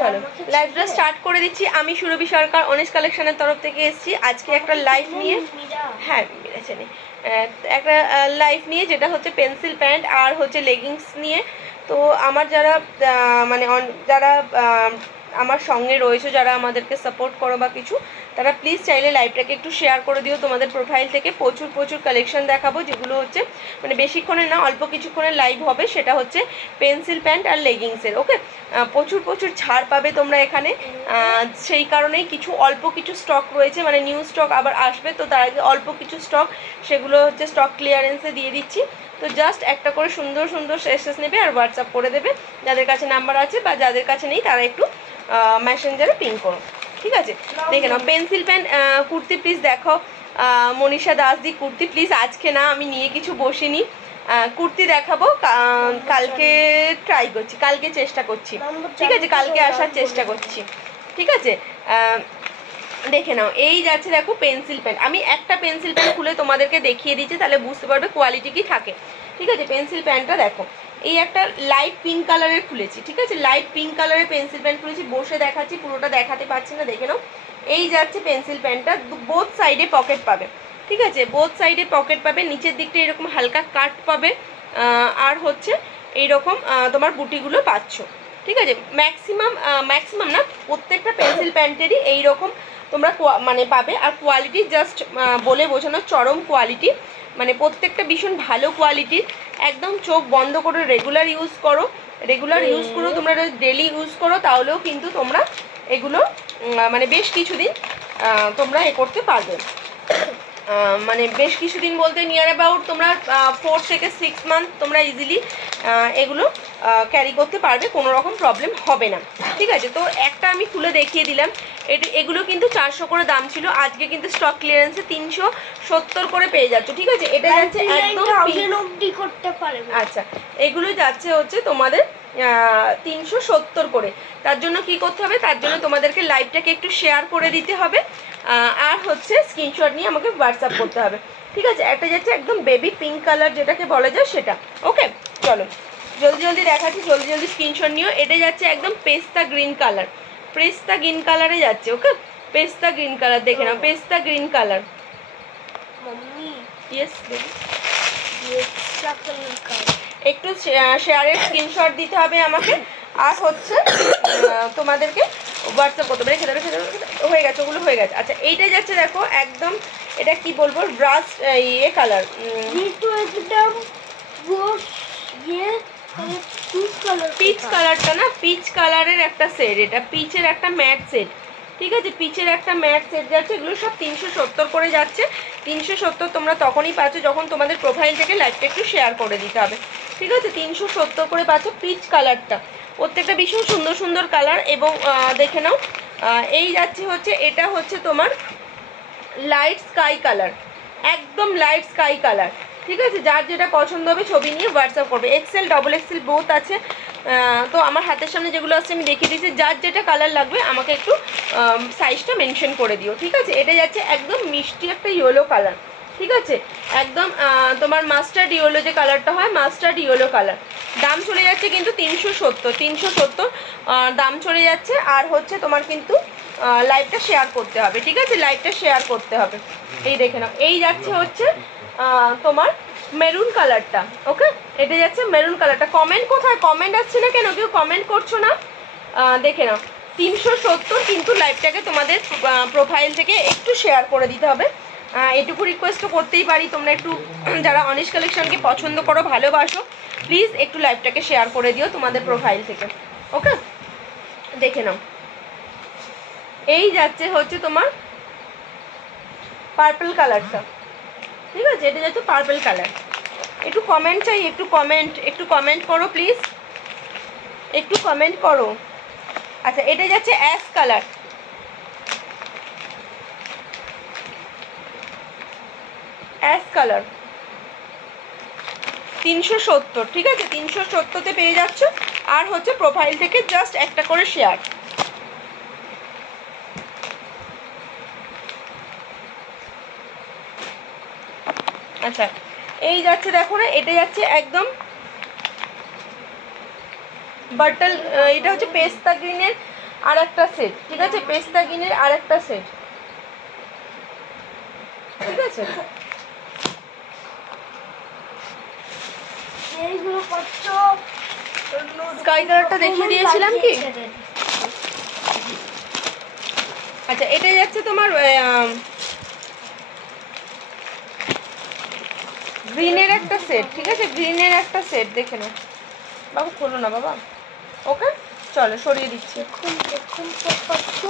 চলো লাইভটা স্টার্ট করে দিচ্ছি। আমি সুরভি সরকার অনেস কালেকশনের তরফ থেকে এসেছি আজকে একটা লাইভ নিয়ে। হ্যাঁ মিলেছে নি একটা লাইভ নিয়ে, যেটা হচ্ছে পেন্সিল প্যান্ট আর হচ্ছে লেগিংস নিয়ে। তো আমার যারা মানে যারা আমার সঙ্গে রয়েছে, যারা আমাদেরকে সাপোর্ট করো বা কিছু, তারা প্লিজ চাইলে লাইভটাকে একটু শেয়ার করে দিও। তোমাদের প্রোফাইল থেকে প্রচুর প্রচুর কালেকশন দেখাবো, যেগুলো হচ্ছে মানে বেশিক্ষণের না, অল্প কিছুক্ষণের লাইভ হবে। সেটা হচ্ছে পেন্সিল প্যান্ট আর লেগিংসের। ওকে, প্রচুর প্রচুর ছাড় পাবে তোমরা এখানে। সেই কারণেই কিছু অল্প কিছু স্টক রয়েছে, মানে নিউ স্টক আবার আসবে, তো তার আগে অল্প কিছু স্টক, সেগুলো হচ্ছে স্টক ক্লিয়ারেন্সে দিয়ে দিচ্ছি। তো জাস্ট একটা করে সুন্দর সুন্দর এসএস নেবে আর হোয়াটসঅ্যাপ করে দেবে। যাদের কাছে নাম্বার আছে বা যাদের কাছে নেই তারা একটু মেসেঞ্জারে পিন করো, ঠিক আছে? দেখে নাও পেন্সিল প্যান্ট কুর্তি প্লিজ দেখো। মনীষা দাস দি কুর্তি প্লিজ, আজকে না আমি নিয়ে কিছু বসিনি, কুর্তি দেখাবো কালকে, ট্রাই করছি, কালকে চেষ্টা করছি, ঠিক আছে? কালকে আসার চেষ্টা করছি, ঠিক আছে? দেখে নাও এই যাচ্ছে দেখো পেন্সিল প্যান্ট। আমি একটা পেন্সিল প্যান্ট খুলে তোমাদেরকে দেখিয়ে দিচ্ছি, তাহলে বুঝতে পারবে কোয়ালিটি কি থাকে, ঠিক আছে? পেন্সিল প্যান্টটা দেখো, এই একটা লাইট পিঙ্ক কালারের খুলেছি, ঠিক আছে? লাইট পিঙ্ক কালারের পেন্সিল প্যান্ট খুলেছি, বসে দেখাচ্ছি, পুরোটা দেখাতে পারছি না, দেখে নাও। এই যাচ্ছে পেন্সিল প্যান্টটা, বোথ সাইডে পকেট পাবে, ঠিক আছে? বোথ সাইডে পকেট পাবে, নিচের দিকটা এরকম হালকা কাট পাবে, আর হচ্ছে এইরকম তোমার বুটিগুলো পাচ্ছ, ঠিক আছে? ম্যাক্সিমাম না, প্রত্যেকটা পেন্সিল প্যান্টেরই এইরকম তোমরা মানে পাবে। আর কোয়ালিটি জাস্ট বলে বোঝানো চরম কোয়ালিটি, মানে প্রত্যেকটা ভীষণ ভালো কোয়ালিটির। একদম চোখ বন্ধ করে রেগুলার ইউজ করো, তোমরা ডেলি ইউজ করো, তাহলেও কিন্তু তোমরা এগুলো মানে বেশ কিছুদিন তোমরা করতে পারবে। মানে বেশ কিছুদিন বলতে নিয়ার অ্যাবাউট তোমরা 4 থেকে 6 মান্থ তোমরা ইজিলি এগুলো ক্যারি করতে পারবে, কোনো রকম প্রবলেম হবে না, ঠিক আছে? তো একটা আমি খুলে দেখিয়ে দিলাম। এগুলো কিন্তু 400 করে দাম ছিল, আজকে কিন্তু স্টক ক্লিয়ারেন্সে 370 করে পেয়ে যাচ্ছে, ঠিক আছে? এটা যাচ্ছে একদম করতে পারবে। আচ্ছা, এগুলো যাচ্ছে হচ্ছে তোমাদের 370 করে। তার জন্য কি করতে হবে? তার জন্য তোমাদেরকে লাইভটাকে একটু শেয়ার করে দিতে হবে, আর হচ্ছে স্ক্রিনশট নিয়ে আমাকে হোয়াটসঅ্যাপ করতে হবে, ঠিক আছে? একটা যাচ্ছে একদম বেবি পিঙ্ক কালার, যেটাকে বলা যায় সেটা। ওকে, চলো জলদি জলদি দেখাচ্ছি, জলদি জলদি স্ক্রিনশট নিও। এটা যাচ্ছে একদম পেস্তা গ্রিন কালার, পেস্তা গ্রিন কালারে যাচ্ছে। ওকে, পেস্তা গ্রিন কালার, দেখে নাও, পেস্তা গ্রিন কালার। ইয়েস একটু শেয়ারের স্ক্রিনশট দিতে হবে আমাকে, আর হচ্ছে তোমাদেরকে হোয়াটসঅ্যাপ করতে হবে। হয়ে গেছে, ওগুলো হয়ে গেছে। আচ্ছা, এইটা যাচ্ছে দেখো একদম, এটা কি বলবো, ব্রাশ ইয়ে কালার, পিচ কালারটা না, পিচ কালারের একটা সেট, এটা পিচের একটা ম্যাট সেট, ঠিক আছে? পিচের একটা ম্যাট সেট যাচ্ছে। এগুলো সব 370 করে যাচ্ছে। 370 তোমরা তখনই পাচ্ছ যখন তোমাদের প্রোফাইল থেকে লাইভটা একটু শেয়ার করে দিতে হবে, ঠিক আছে? 370 করে পাচ্ছ পিচ কালারটা, প্রত্যেকটা ভীষণ সুন্দর সুন্দর কালার। এবং দেখে নাও, এই যাচ্ছে হচ্ছে, এটা হচ্ছে তোমার লাইট স্কাই কালার, একদম লাইট স্কাই কালার, ঠিক আছে? যার যেটা পছন্দ হবে ছবি নিয়ে হোয়াটসঅ্যাপ করবে। এক্সেল ডবল এক্সেল বোথ আছে। তো আমার হাতের সামনে যেগুলো আছে আমি দেখিয়ে দিচ্ছি, যার যেটা কালার লাগবে আমাকে একটু সাইজটা মেনশন করে দিও, ঠিক আছে? এটা যাচ্ছে একদম মিষ্টি একটা ইয়েলো কালার, ঠিক আছে? একদম তোমার মাস্টার্ড ইয়েলো যে কালারটা হয়, মাস্টার্ড ইয়েলো কালার। দাম চলে যাচ্ছে কিন্তু 370 দাম চলে যাচ্ছে। আর হচ্ছে তোমার কিন্তু লাইভটা শেয়ার করতে হবে, ঠিক আছে? লাইভটা শেয়ার করতে হবে। এই দেখে নাও, এই যাচ্ছে হচ্ছে তোমার মেরুন কালারটা। ওকে, এটা যাচ্ছে মেরুন কালারটা। কমেন্ট কোথায়? কমেন্ট আসছে না কেন? কেউ কমেন্ট করছো না? দেখে নাও 370, কিন্তু লাইভটাকে তোমাদের প্রোফাইল থেকে একটু শেয়ার করে দিতে হবে। এটুকু রিকোয়েস্টও করতেই পারি, তোমরা একটু যারা অনিশ কালেকশনকে পছন্দ করো, ভালোবাসো, প্লিজ একটু লাইভটাকে শেয়ার করে দিও তোমাদের প্রোফাইল থেকে। ওকে, দেখে নাও, এই যাচ্ছে হচ্ছে তোমার পার্পল কালারটা, ঠিক আছে? এটা যাচ্ছে পার্পল কালার। একটু কমেন্ট চাই, একটু কমেন্ট করো প্লিজ, একটু কমেন্ট করো। আচ্ছা, এটা যাচ্ছে অ্যাশ কালার, অ্যাশ কালার 370, ঠিক আছে? 370-তে পেয়ে যাচ্ছ। আর হচ্ছে প্রোফাইল থেকে জাস্ট একটা করে শেয়ার। আচ্ছা, এই যাচ্ছে দেখো না, এটা যাচ্ছে একদম বাটল, এটা হচ্ছে পেস্তা গ্রিনের আর একটা সেট, ঠিক আছে, পেস্তা গ্রিনের আর একটা সেট, ঠিক আছে। এইগুলো কত স্কাই কালারটা দেখিয়ে দিয়েছিলাম কি? আচ্ছা, এটা যাচ্ছে তোমার গ্রিনের একটা সেট, ঠিক আছে, গ্রিনের একটা সেট দেখে নাও বাবু, খোলো না বাবা। ওকে, চলো সরিয়ে দিচ্ছি। দেখুন দেখুন কত